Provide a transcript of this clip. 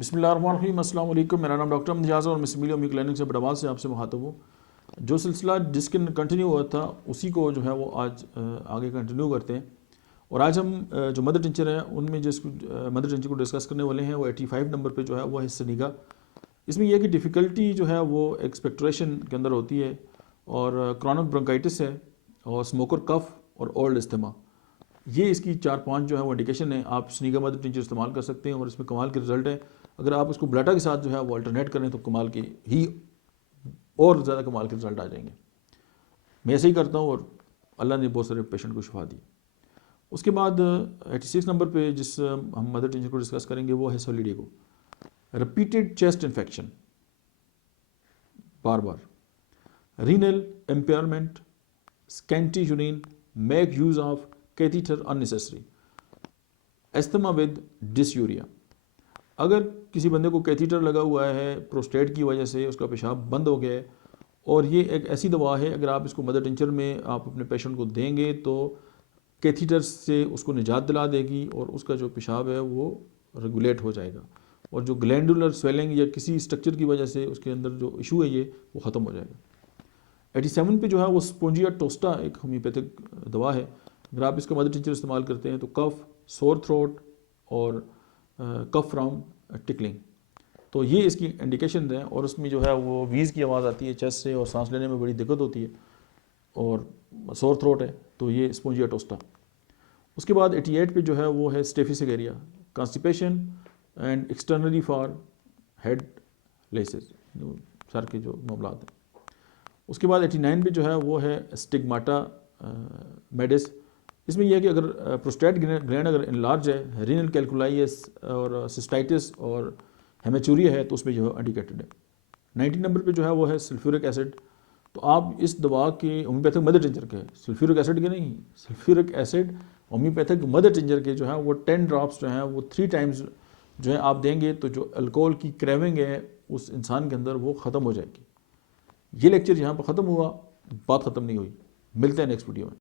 बिस्मिल्लाहिर्रहमानिर्रहीम, अस्सलाम वालेकुम। मेरा नाम डॉक्टर एजाज और मैं सिमिलिया होमियो क्लिनिक से बड़ाबाद से आपसे मुखातब हूँ। जो सिलसिला जिसके कंटिन्यू हुआ था उसी को जो है वो आज आगे कंटिन्यू करते हैं। और आज हम जो मदर टिंचर है उनमें जिस मदर टिंचर को डिस्कस करने वाले हैं वो 85 नंबर पे जो है वो है सनीगा। इसमें यह कि डिफ़िकल्टी जो है वो एक्सपेक्ट्रेशन के अंदर होती है और क्रॉनिक ब्रोंकाइटिस है और स्मोकर कफ और ओल्ड इस्तेमा। ये इसकी 4-5 जो है वो इंडिकेशन है। आप सनीगा मदर टिंचर इस्तेमाल कर सकते हैं और इसमें कमाल के रिजल्ट है। अगर आप उसको ब्लाटा के साथ जो है वो अल्टरनेट करें तो कमाल के ही और ज़्यादा कमाल के रिजल्ट आ जाएंगे। मैं ऐसे ही करता हूँ और अल्लाह ने बहुत सारे पेशेंट को शिफा दी। उसके बाद 86 नंबर पे जिस हम मदर टिंचर को डिस्कस करेंगे वो है सोलिडिगो। रिपीटेड चेस्ट इन्फेक्शन, बार बार, renal impairment, scanty urine, make use of catheter unnecessary, asthma with dysuria. अगर किसी बंदे को कैथीटर लगा हुआ है प्रोस्टेट की वजह से, उसका पेशाब बंद हो गया है और ये एक ऐसी दवा है अगर आप इसको मदर टिंचर में आप अपने पेशेंट को देंगे तो कैथीटर से उसको निजात दिला देगी और उसका जो पेशाब है वो रेगुलेट हो जाएगा और जो ग्लैंडुलर स्वेलिंग या किसी स्ट्रक्चर की वजह से उसके अंदर जो इशू है ये वो ख़त्म हो जाएगा। 87 पे जो है वो स्पोंजिया टोस्टा एक होम्योपैथिक दवा है। अगर आप इसका मदर टिंचर इस्तेमाल करते हैं तो कफ, सोर थ्रोट और कफ फ्रॉम टिकलिंग, तो ये इसकी इंडिकेशन है। और उसमें जो है वो वीज़ की आवाज़ आती है चेस्ट से और सांस लेने में बड़ी दिक्कत होती है और सोर थ्रोट है, तो ये स्पोंजिया टोस्टा। उसके बाद 88 पे जो है वो है staphysagria, constipation and externally for head lices, sir के जो मामला हैं। उसके बाद 89 पे जो है वो है स्टिग्माटा मेडिस। इसमें यह है कि अगर प्रोस्टेट ग्लैंड अगर इनलार्ज है, रीनल कैलकुलाई और सिस्टाइटिस और हेमेचूरिया है तो उसमें जो है इंडिकेटेड है। 90 नंबर पे जो है वो है सल्फ्यूरिक एसिड। तो आप इस दवा के होम्योपैथिक मदर टिंचर के, सल्फ्यूरिक एसिड के नहीं, sulphuric acid homeopathic mother tincture के जो है वो 10 ड्रॉप्स जो हैं वो 3 टाइम्स जो है आप देंगे तो जो अल्कोहल की क्रेविंग है उस इंसान के अंदर वो ख़त्म हो जाएगी। ये लेक्चर यहाँ पर ख़त्म हुआ, बात ख़त्म नहीं हुई। मिलते हैं नेक्स्ट वीडियो में।